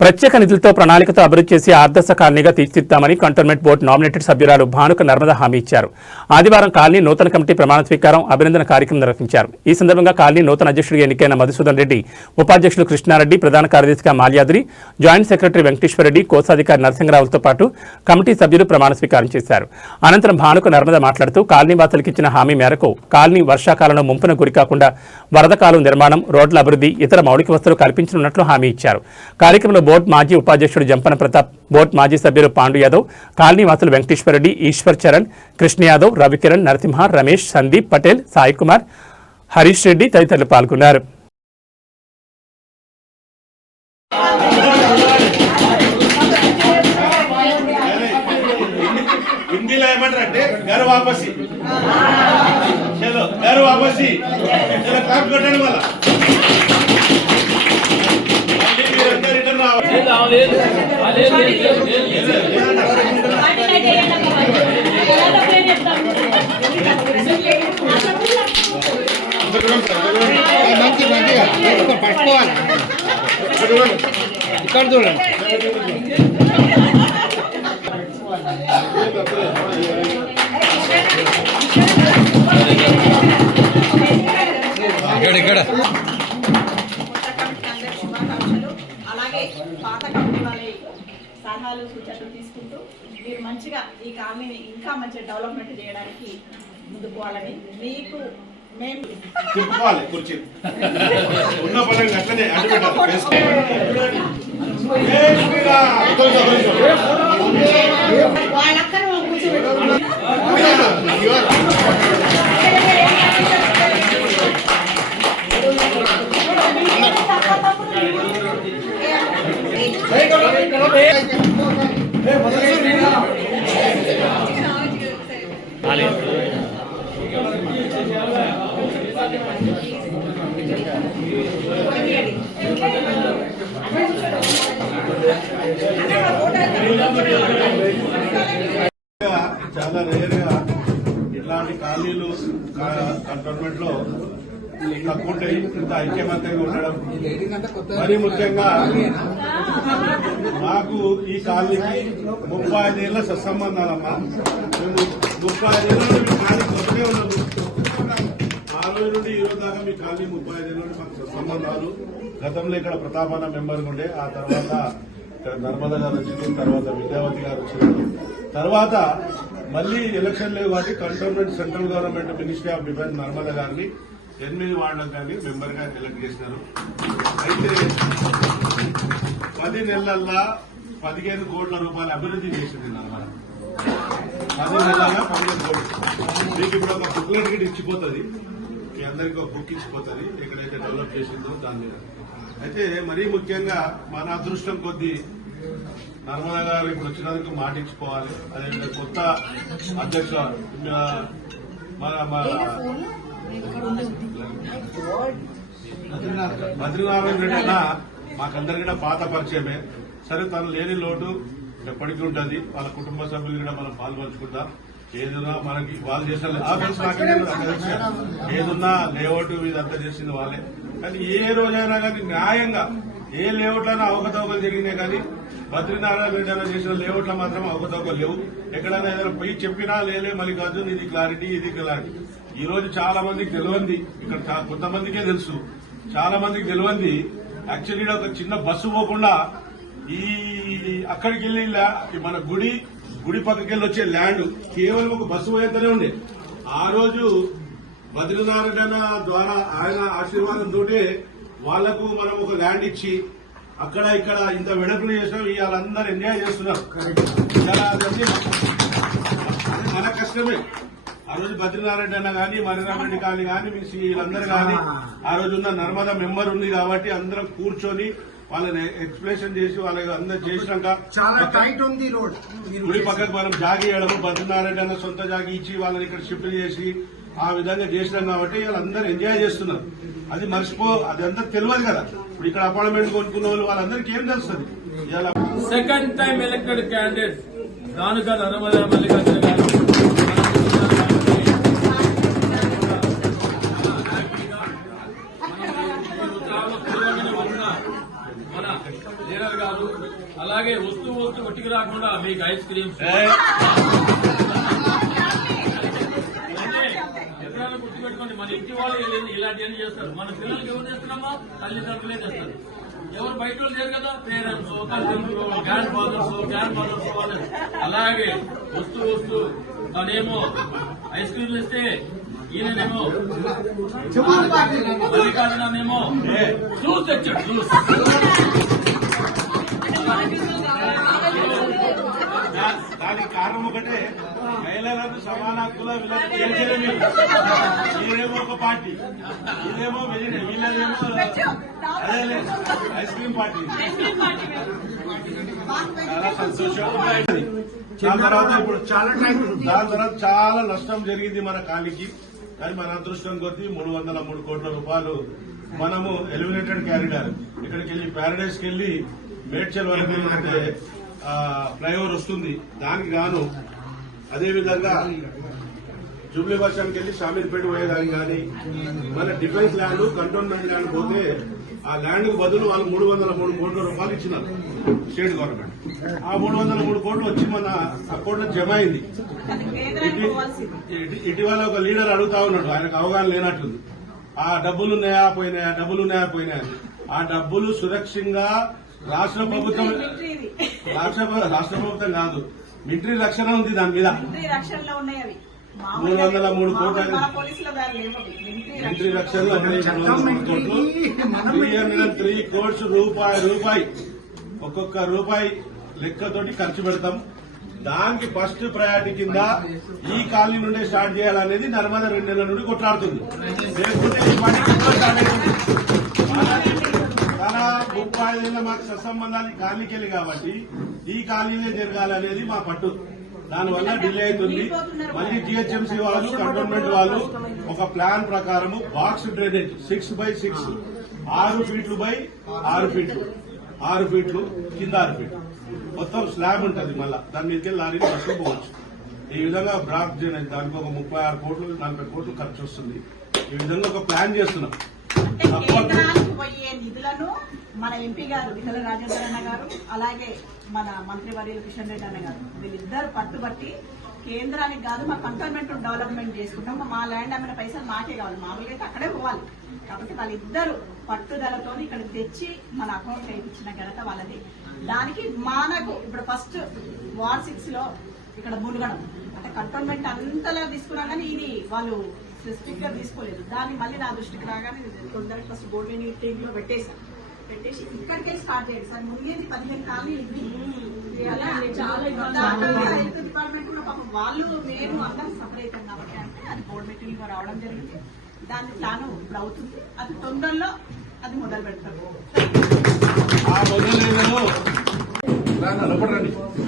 ప్రత్యేక నిధులతో ప్రణాళికతో అభివృద్ధి చేసి ఆదర్శ కాలనీగా తీర్చిదిద్దామని కంటోన్మెంట్ బోర్డు నామినేటెడ్ సభ్యురాలు భానుక నర్మద హామీ ఇచ్చారు. ఆదివారం కాలనీ నూతన కమిటీ ప్రమాణ స్వీకారం అభినందన కార్యక్రమం నిర్వహించారు. ఈ సందర్భంగా కాలనీ నూతన అధ్యక్షుడిగా ఎన్నికైన మధుసూదన్ రెడ్డి, ఉపాధ్యక్షులు కృష్ణారెడ్డి, ప్రధాన కార్యదర్శిగా మాల్యాద్రి, జాయింట్ సెక్రటరీ వెంకటేశ్వర రెడ్డి, కోశాధికారి నరసింహరావులతో పాటు కమిటీ సభ్యులు ప్రమాణ స్వీకారం చేశారు. అనంతరం భానుక నర్మద మాట్లాడుతూ కాలనీ వాసులకు ఇచ్చిన హామీ మేరకు కాలనీ వర్షాకాలంలో ముంపున గురికాకుండా వరద కాలువ నిర్మాణం, రోడ్ల అభివృద్ధి, ఇతర మౌలిక వసతులు కల్పించనున్నట్లు హామీ ఇచ్చారు. కార్యక్రమంలో బోర్డు మాజీ ఉపాధ్యక్షుడు జంపన ప్రతాప్, బోర్డు మాజీ సభ్యులు పాండు యాదవ్, కాలనీ వాసులు వెంకటేశ్వర రెడ్డి, ఈశ్వర్ చరణ్, కృష్ణ యాదవ్, రవికిరణ్, నరసింహ, రమేష్, సందీప్, పటేల్, సాయి కుమార్, హరీష్ రెడ్డి తదితరులు పాల్గొన్నారు. ఇక్కడ చూడండి. ఇక్కడ అలాగే పాత కమిటీ వాళ్ళ సలహాలు సూచనలు తీసుకుంటూ మీరు మంచిగా ఈ కాలనీని ఇంకా మంచిగా డెవలప్మెంట్ చేయడానికి ముందుకోవాలని మీకు మేము చాలా రేర్ గా ఇట్లాంటి ఖాళీలు కంటోన్మెంట్ లో తక్కువ ఉంటాయి. ఇంత ఐక్యమత్యంగా ఉండడం, మరీ ముఖ్యంగా మాకు ఈ కాలనీకి 35 ఏళ్ల సత్సంబంధాలమ్మా. మేము 35 ఏళ్ళ నుండి మీ కాలనీ కొత్తనే ఉన్నాము. ఆ రోజు నుండి ఈ రోజు దాకా మీ కాలనీ 35 ఏళ్ళ నుండి మాకు సత్సంబంధాలు. గతంలో ఇక్కడ ప్రతాపన్న మెంబర్ ఉండే, ఆ తర్వాత ఇక్కడ నర్మద గారు వచ్చింది, తర్వాత విద్యావతి గారు వచ్చినారు. తర్వాత మళ్లీ ఎలక్షన్ లేవు కాబట్టి cantonment central government ministry of defence Narmada గారిని 8 వార్డులకు కానీ మెంబర్ గా ఎలక్ట్ చేసినారు. అయితే 10 నెలల్లో 15 కోట్ల రూపాయల అభివృద్ధి చేసింది నర్మద. 10 నెలల్లో 15 కోట్లు. మీకు ఇప్పుడు ఒక బుక్లెట్ గిట్ ఇచ్చిపోతుంది, మీ అందరికీ ఒక బుక్ ఇచ్చిపోతుంది ఎక్కడైతే డెవలప్ చేసిందో దాని మీద. అయితే మరీ ముఖ్యంగా మన అదృష్టం కొద్దీ నర్మద గారు ఇప్పుడు వచ్చినందుకు మాట ఇచ్చిపోవాలి. అదేవిధంగా కొత్త అధ్యక్ష బద్రీనారాయణ రెడ్డి అన్న మాకందరికీ కూడా పాత పరిచయమే. సరే, తను లేని లోటు ఎప్పటికీ ఉంటుంది. వాళ్ళ కుటుంబ సభ్యులు కూడా మనం పాల్పంచుకుంటాం. ఏదన్నా మనకి వాళ్ళు చేసిన ఏదున్నా లేఅవుట్ ఇదంతా చేసింది వాళ్ళే. కానీ ఏ రోజైనా కానీ న్యాయంగా ఏ లేఅవుట్లైనా అవకతవకలు జరిగినాయి, కానీ బద్రీనారాయణ రెడ్డి అన్న చేసిన లేఅవుట్లో మాత్రం అవకతవకలు లేవు. ఎక్కడైనా ఏదైనా పోయి చెప్పినా లేలే మల్లికార్జున్ ఇది క్లారిటీ, ఇది క్లారిటీ. ఈ రోజు చాలా మందికి తెలియంది, ఇక్కడ కొంతమందికే తెలుసు, చాలా మందికి తెలియంది. యాక్చువల్లీ ఒక చిన్న బస్సు పోకుండా ఈ అక్కడికి వెళ్ళి మన గుడి పక్కకెళ్ళి వచ్చే ల్యాండ్ కేవలం ఒక బస్సు పోయేంతనే ఉండే. ఆ రోజు బద్రీనారాయణ ద్వారా ఆయన ఆశీర్వాదంతో వాళ్లకు మనం ఒక ల్యాండ్ ఇచ్చి అక్కడ ఇక్కడ ఇంత వెడకులు చేసినాం. వాళ్ళందరూ ఎంజాయ్ చేస్తున్నారు. మన కష్టమే. ఆ రోజు బద్రీనారాయణ అన్న కానీ, మరిరామరెడ్డి కానీ వీళ్ళందరూ కానీ, ఆ రోజు ఉన్న నర్మదా మెంబర్ ఉంది కాబట్టి అందరం కూర్చొని వాళ్ళని ఎక్స్ప్లెనేషన్ చేసి వాళ్ళకి అందరూ చేసినాక చాలా టైట్ ఉంది రోడ్. గుడి పక్కకు మనం జాగి వేయడము, బద్రీనారాయణ అన్న సొంత జాగి ఇచ్చి వాళ్ళని ఇక్కడ షిఫ్ట్ చేసి ఆ విధంగా చేసినాం కాబట్టి వాళ్ళందరూ ఎంజాయ్ చేస్తున్నారు. అది అది అంతా తెలియదు కదా. ఇప్పుడు ఇక్కడ అపార్ట్మెంట్ కొనుక్కున్న వాళ్ళందరికీ ఏం తెలుస్తుంది. Second time elected candidate Bhanuka Narmada Mallikarjuna గారు మన లీడర్ గారు చేస్తారు. అలాగే వస్తూ ఒట్టికి రాకుండా మీకు ఐస్ క్రీమ్స్ ఎక్కడైనా గుర్తుపెట్టుకోండి. మన ఇంటి వాళ్ళు ఇలాంటివన్నీ చేస్తారు. మన పిల్లలకి ఎవరు చేస్తున్నామా? తల్లిదండ్రులే చేస్తారు. ఎవరు బయట వాళ్ళు లేరు కదా, పేరెంట్స్, తల్లిదండ్రులు, గ్రాండ్ ఫాదర్స్. అలాగే వస్తూ తనేమో ఐస్ క్రీమ్లు ఇస్తే ఈయనేమో మల్లికార్జునేమో జ్యూస్ తెచ్చాడు. జ్యూస్ దానికి కారణం ఒకటే, మహిళలకు సమాన హక్కుల వీళ్ళేమో ఒక పార్టీ, వీళ్ళేమో వీళ్ళదేమో అదే ఐస్ క్రీమ్ పార్టీ. చాలా సంతోషం. దాని తర్వాత ఇప్పుడు దాని తర్వాత చాలా నష్టం జరిగింది మన కాలికి. కానీ మన అదృష్టం కొద్దీ 303 కోట్ల రూపాయలు మనము ఎలిమినేటెడ్ క్యారిడార్ ఇక్కడికి వెళ్ళి ప్యారడైజ్కి వెళ్ళి మేడ్చల్ వరకు వెళ్ళినట్టే ఫ్లైఓవర్ వస్తుంది. దానికి గాను అదేవిధంగా జూబ్లీ బస్ స్టాండ్కి వెళ్ళి షామీర్పేట పోయేదానికి కానీ మన డిఫెన్స్ ల్యాండ్, కంటోన్మెంట్ ల్యాండ్ పోతే ఆ ల్యాండ్ కు బదులు వాళ్ళు 303 కోట్ల రూపాయలు ఇచ్చినారు స్టేట్ గవర్నమెంట్. ఆ 303 కోట్లు వచ్చి మన అకౌంట్ లో జమ అయింది. ఇటీవల ఒక లీడర్ అడుగుతా ఉన్నాడు, ఆయనకు అవగాహన లేనట్టుంది. ఆ డబ్బులున్నాయా పోయినాయా? ఆ డబ్బులు సురక్షంగా రాష్ట్ర ప్రభుత్వం కాదు, మిలిటరీ రక్షణ ఉంది దాని మీద. 303 కోట్లు మిలిటరీ రక్షణలో 303 కోట్లు, 303 crores రూపాయి ఒక్కొక్క రూపాయి లెక్కతోటి ఖర్చు పెడతాం. దానికి ఫస్ట్ ప్రయారిటీ కింద ఈ కాలనీ నుండే స్టార్ట్ చేయాలనేది నర్మదా 2 నెలల నుండి కొట్లాడుతుంది. లేకపోతే ఈ పని స్టార్ట్ అవుతుంది. చాలా 35 ఏళ్ళ మాకు సత్సంబంధాలు కాలనీకి వెళ్ళి కాబట్టి ఈ కాలనీలే జరగాలనేది మా పట్టు. దానివల్ల డిలే అవుతుంది. మళ్ళీ జిహెచ్ఎంసీ వాళ్ళు, కంటోన్మెంట్ వాళ్ళు ఒక ప్లాన్ ప్రకారం బాక్స్ డ్రైనేజ్ 6x6 6 ఫీట్లు బై 6 ఫీట్లు 6 ఫీట్లు కింద 6 ఫీట్లు మొత్తం స్లాబ్ ఉంటుంది. మళ్ళా దాని మీదకి లారీని బస్సు పోవచ్చు. ఈ విధంగా బ్లాక్ డ్రైనేజ్ దానికి ఒక 36 కోట్లు 40 కోట్లు ఖర్చు వస్తుంది. ఈ విధంగా ఒక ప్లాన్ చేస్తున్నాం. కేంద్రానికి పోయే నిధులను మన ఎంపీ గారు విఠల రాజేంద్ర అన్న గారు, అలాగే మన మంత్రివర్యులు కిషన్ రెడ్డి అన్న గారు వీళ్ళిద్దరు పట్టుబట్టి కేంద్రానికి కాదు మా కంటోన్మెంట్ డెవలప్మెంట్ చేసుకుంటాం, మా ల్యాండ్ అమ్మిన పైసలు మాకే కావాలి, మామూలుగా అయితే అక్కడే పోవాలి. కాబట్టి వాళ్ళిద్దరు పట్టుదలతో ఇక్కడ తెచ్చి మన అకౌంట్ వేయించిన ఘనత వాళ్ళది. దానికి మనకు ఇప్పుడు ఫస్ట్ వార్డ్ 6 లో ఇక్కడ మునుగడం అంటే కంటోన్మెంట్ అంతలా తీసుకున్నా కానీ ఇది వాళ్ళు స్పెసిఫిక్ గా తీసుకోలేదు. దాన్ని మళ్ళీ నా దృష్టికి రాగానే తొందరగా ఫస్ట్ గోల్డెన్ టీమ్ లో పెట్టేసి ఇక్కడికే స్టార్ట్ చేయండి సార్. మునిగేది 15 కాలనీ హెల్త్ డిపార్ట్మెంట్ లో పాపం వాళ్ళు మేము అందరం సపరేట్ అవుతాం కాబట్టి అంటే అది బోర్డు మీటింగ్ రావడం జరిగింది. దాని ప్లాన్ ఇప్పుడు అవుతుంది. అది తొందరలో అది మొదలు పెడతారు.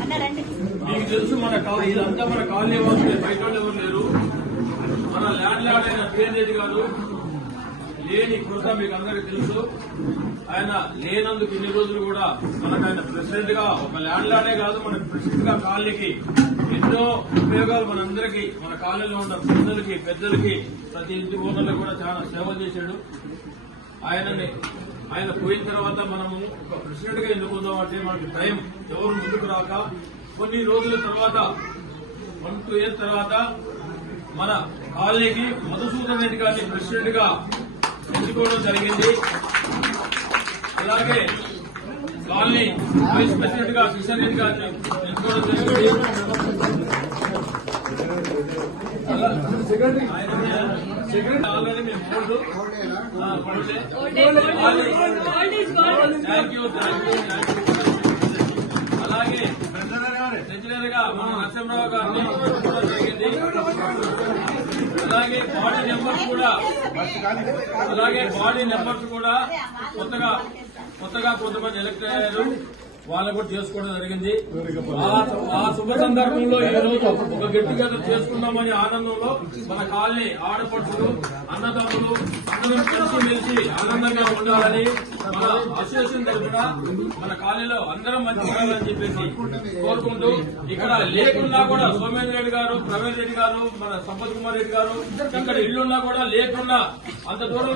అన్నారండి మీకు తెలుసు మన ఇదంతా మన కాలనీ ఎవరు బయట ఎవరు లేరు. మన ల్యాండ్ లార్డ్ అయిన ప్రేమ్ రెడ్డి గారు లేని కృత మీకు అందరికీ తెలుసు. ఆయన లేనందుకు ఇన్ని రోజులు కూడా మనకు ఆయన ప్రెసిడెంట్ గా ఒక ల్యాండ్ లార్డే కాదు, మనకు ప్రెసిడెంట్ గా కాలనీకి ఎన్నో ఉపయోగాలు మనందరికీ మన కాలనీలో ఉన్న పిల్లలకి పెద్దలకి ప్రతి ఇంటి ఓనర్లకు కూడా చాలా సేవ చేశాడు. ఆయన పోయిన తర్వాత మనము ఒక ప్రెసిడెంట్ గా ఎన్నుకుందాం అంటే మనకి టైం ఎవరు ముందుకు రాక కొన్ని రోజుల తర్వాత 1-2 years తర్వాత మన కాలనీకి మధుసూదన్ రెడ్డి గారిని ప్రెసిడెంట్ గా ఎన్నుకోవడం జరిగింది. అలాగే కాలనీ వైస్ ప్రెసిడెంట్ గా కిషన్ రెడ్డి గారిని ఎన్నుకోవడం జరిగింది. ఆల్రెడీ మేము అలాగే రెగ్యులర్ గా మన నరసింహరావు గారిని ఎన్నుకోవడం జరిగింది. అలాగే బాడీ నెంబర్స్ కూడా కొత్తగా కొంతమంది ఎలక్ట్ అయ్యారు, వాళ్ళకు కూడా చేసుకోవడం జరిగింది. ఆ శుభ సందర్భంలో ఈ రోజు ఒక గెట్ టుగెదర్ చేసుకున్నామని ఆనందంలో మన కాలనీ ఆడపడుచులు అన్నదమ్ములు అందరం కలిసి ఆనందంగా ఉండాలని మన అసోసియేషన్ తరఫున మన కాలనీలో అందరం మంచి ఉండాలని చెప్పేసి కోరుకుంటూ ఇక్కడ లేకున్నా కూడా సోమేంద్ర రెడ్డి గారు, ప్రవీణ్ రెడ్డి గారు, మన సంపత్ కుమార్ రెడ్డి గారు ఇక్కడ ఇళ్లున్నా కూడా లేకున్నా అంత దూరం